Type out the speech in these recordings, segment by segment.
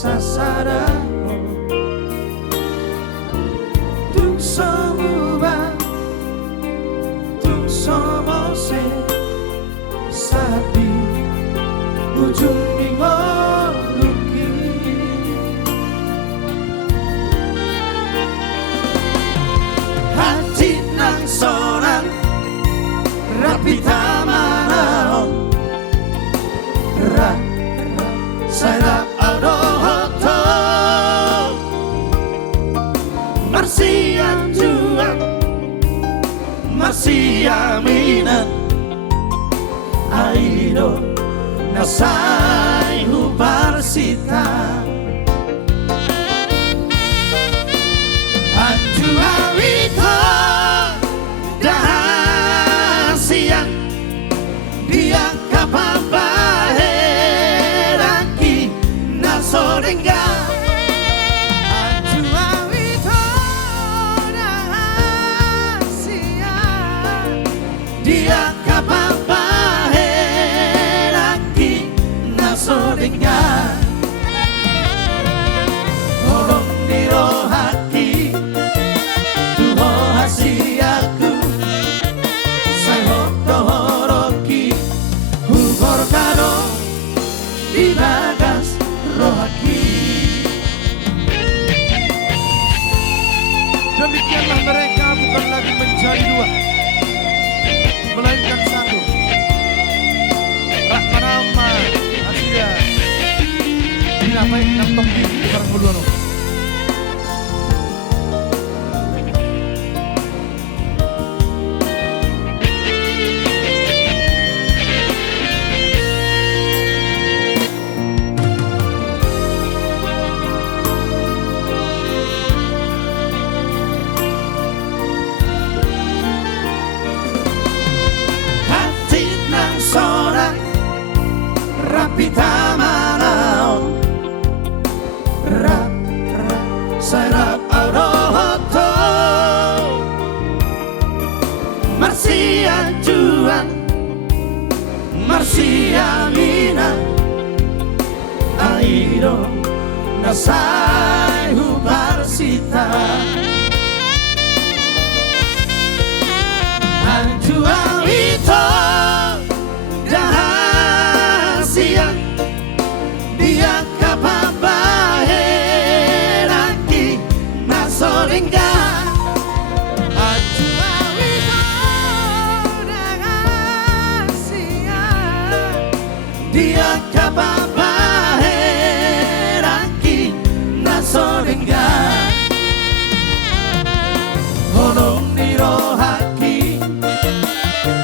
sasaramo tung somuba tung somose sapi ujung mingoluki hati nang sorang rapi tamanaon ra sarap adohoto marsian juang marsiaminan aido nasai hubarsita anjua wito dahar siang dia kapabahiraki nasorenga anjua wito dahar siang dia kapabahiraki nasorenga tolong dirohaki tuho hasiaku sayo tohoroki hugor kado di bagas rohaki. Demikianlah mereka bukan lagi menjadi dua, melainkan satu. Rahmanama Asia dinapai kantong di barang buluano. Sorang rapi tamanao rap sarap arohoto marsia juang marsia mina airo nasai hubarsita anjua wito dahar siang dia kapabahiraki nasorenga anjua wito dahar siang dia kapabahiraki nasorenga honong nirohaki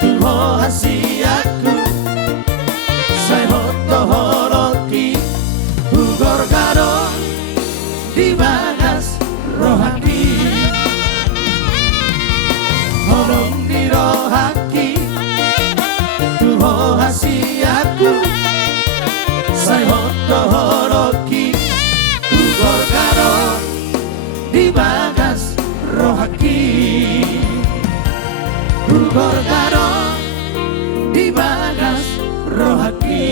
tuho hasiaku tohoroki hugor kado di bagas rohaki holong dirohaki tuho hasiaku sayo tohoroki hugor kado di bagas rohaki hugor kado di bagas rohaki.